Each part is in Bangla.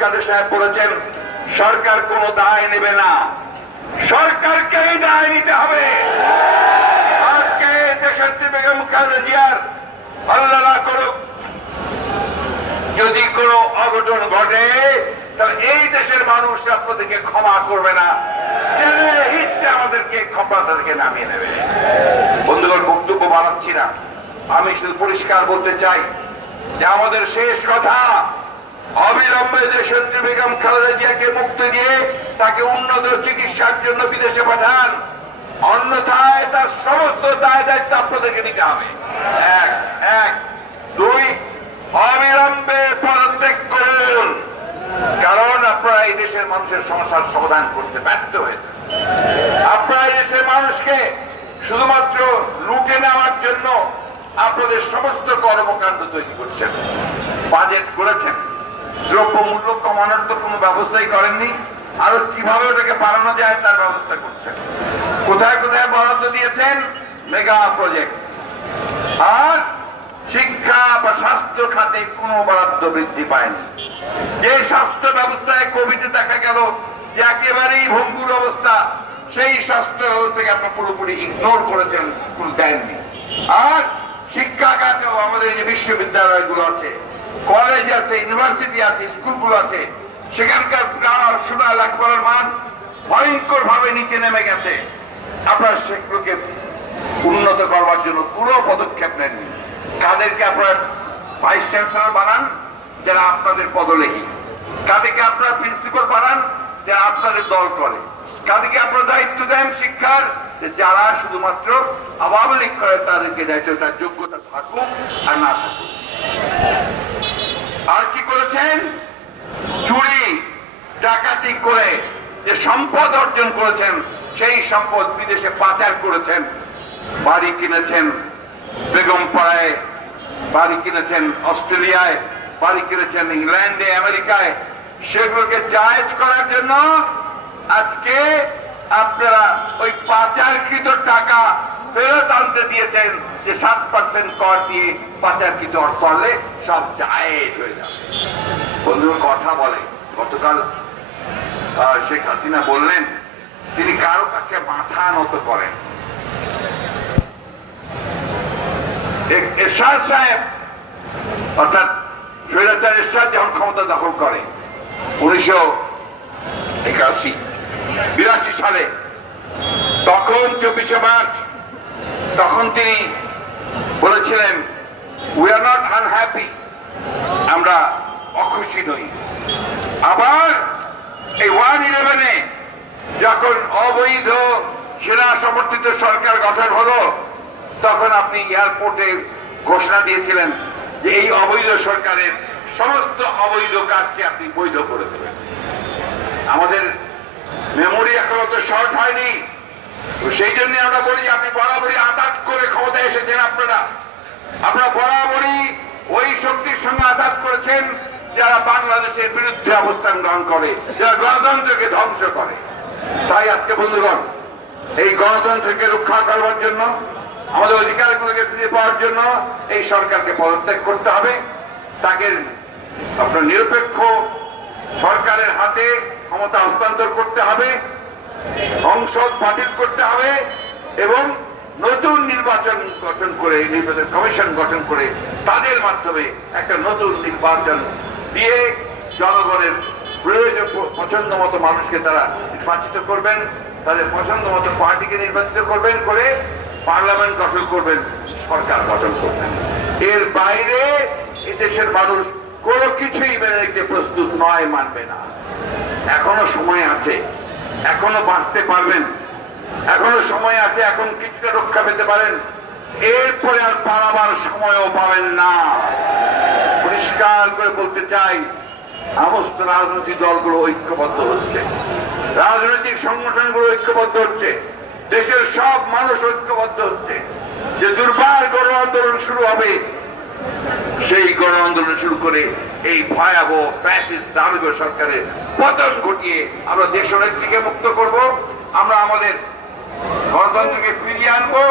কাদের সাহেব বলেছেন সরকার কোনো দায় নেবে না, সরকারকেই দায় নিতে হবে। আজকে দেশনেত্রী বেগম খালেদা জিয়ার আল্লাহ না করুক যদি কোনো অঘটন ঘটে তাহলে এই দেশের মানুষ আপনাদেরকে ক্ষমা করবে না, টেনে হিচড়ে আমাদেরকে ক্ষমতা থেকে নামিয়ে নেবে। বন্ধুগণ, বক্তব্য বাড়াচ্ছি না, আমি শুধু পরিষ্কার বলতে চাই যে আমাদের শেষ কথা, অবিলম্বে দেশনেত্রী বেগম খালেদা জিয়াকে মুক্তি দিয়ে তাকে উন্নত চিকিৎসার জন্য বিদেশে পাঠান, অন্যথায় তার সমস্ত দায় দায়িত্ব আপনাদেরকে নিতে হবে। এক দুই, অবিলম্বে পদত্যাগ করুন, কারণ আপনারা এই দেশের মানুষের সমস্যার সমাধান করতে ব্যর্থ হয়েছে। আপনারা এই দেশের মানুষকে শুধুমাত্র লুটে নেওয়ার জন্য আপনাদের সমস্ত কর্মকাণ্ড তৈরি করছেন, বাজেট করেছেন, দ্রব্য মূল্য কমানোর তো কোনো ব্যবস্থাই করেননি, আরো কিভাবে ওটাকে বাড়ানো যায় তার ব্যবস্থা করছেন। কোথায় কোথায় বরাদ্দ দিয়েছেন? Mega project. আর শিক্ষা বা স্বাস্থ্য খাতে কোনো বরাদ্দ বৃদ্ধি পায়নি। যে স্বাস্থ্য ব্যবস্থায় কোভিডে দেখা গেল যে একেবারেই ভঙ্গুর অবস্থা, সেই স্বাস্থ্য ব্যবস্থাকে আপনার পুরোপুরি ইগনোর করেছেন, কোনো দেননি। আর শিক্ষা খাতেও আমাদের যে বিশ্ববিদ্যালয়গুলো আছে, কলেজ আছে, ইউনিভার্সিটি আছে, স্কুলগুলো আছে, সেখানকার পড়াশোনা লেখাপড়ার মান ভয়ঙ্কর ভাবে নিচে নেমে গেছে। আপনারা সেগুলোকে উন্নত করবার জন্য কোনো পদক্ষেপ নেননি। কাদেরকে আপনার ভাইস চ্যান্সেলর বানান যারা আপনাদের পদলেখী, কাদেরকে আপনার প্রিন্সিপাল বানান যারা আপনাদের দল করে, কাদেরকে আপনার দায়িত্ব দেন শিক্ষার যারা শুধুমাত্র আওয়ামী লীগ করে, তাদেরকে দায়িত্ব, তার যোগ্যতা থাকুক আর না থাকুক। আর কি করেছেন? চুরি ডাকাতি করে যে সম্পদ অর্জন করেছেন, সেই সম্পদ বিদেশে পাচার করেছেন। বাড়ি কিনেছেন বেগম পাড়ায়, বাড়ি কিনেছেন অস্ট্রেলিয়ায়, বাড়ি কিনেছেন ইংল্যান্ডে, আমেরিকায়। সেগুলোকে জায়েজ করার জন্য আজকে আপনারা ওই পাচারকৃত টাকা ফেরত আনতে দিয়েছেন, যে 7% কর দিয়ে পাচারকৃত অর্থ আনলে সব জায়েজ হয়ে যাবে। বন্ধুর কথা বলে, গতকাল শেখ হাসিনা বললেন তিনি কারো কাছে মাথা নত করেন। এরশাদ সাহেব, অর্থাৎ স্বৈরাচার এরশাদ যখন ক্ষমতা দখল করে 1981-82 সালে, তখন 24শে মার্চ, তখন তিনি বলেছিলেন উই আর নট আনহ্যাপি, আমরা অখুশি নই। আবার এই 1/11-এ যখন অবৈধ সেনা সমর্থিত সরকার গঠন হলো, তখন আপনি এয়ারপোর্টে ঘোষণা দিয়েছিলেন যে এই অবৈধ সরকারের সমস্ত অবৈধ কাজকে আপনি বৈধ করে দেবেন। আমাদের মেমোরি এখনো তো শর্ট হয়নি, তো সেই জন্য আমরা বলি আপনি বরাবরই আঘাত করে ক্ষমতায় এসেছেন। আপনারা বরাবরই ওই শক্তির সঙ্গে আঘাত করেছেন যারা বাংলাদেশের বিরুদ্ধে অবস্থান গ্রহণ করে, যারা গণতন্ত্রকে ধ্বংস করে। তাই আজকে বন্ধুগণ, এই গণতন্ত্রকে রক্ষা করবার জন্য, আমাদের অধিকারগুলোকে ফিরে পাওয়ার জন্য এই সরকারকে পদত্যাগ করতে হবে। তাকে আপনার নিরপেক্ষ সরকারের হাতে ক্ষমতা হস্তান্তর করতে হবে, সংসদ বাতিল করতে হবে এবং নতুন নির্বাচন গঠন করে, নির্বাচন কমিশন গঠন করে তাদের মাধ্যমে একটা নতুন নির্বাচন দিয়ে জনগণের প্রয়োজন পছন্দ মতো মানুষকে তারা নির্বাচিত করবেন, তাদের পছন্দ মতো পার্টিকে নির্বাচিত করবেন, করে পার্লামেন্ট গঠন করবেন, সরকার গঠন করবেন। এর বাইরে এই দেশের মানুষ কোনো কিছুই মেনে নিতে প্রস্তুত নয়, মানবে না। এখনো সময় আছে, এখনো বাঁচতে পারবেন, এখনো সময় আছে, এখন কিছুটা রক্ষা পেতে পারেন, এরপরে আর পালাবার সময়ও পাবেন না। পরিষ্কার করে বলতে চাই, সমস্ত রাজনৈতিক দলগুলো ঐক্যবদ্ধ হচ্ছে, রাজনৈতিক সংগঠনগুলো ঐক্যবদ্ধ হচ্ছে, দেশের সব মানুষ ঐক্যবদ্ধ হচ্ছে যে দুর্বার গণ আন্দোলন শুরু হবে। সেই গণ আন্দোলন শুরু করে এই ভয়াবহ ফ্যাসিস্ট দানব সরকারের পতন ঘটিয়ে আমরা দেশনেত্রীকে মুক্ত করব, আমরা আমাদের গণতন্ত্রকে ফিরিয়ে আনবো,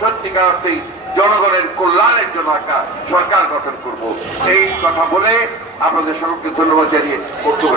সত্যিকার অর্থেই জনগণের কল্যাণের জন্য একটা সরকার গঠন করব। এই কথা বলে আপনাদের সকলকে ধন্যবাদ জানিয়ে বক্তব্য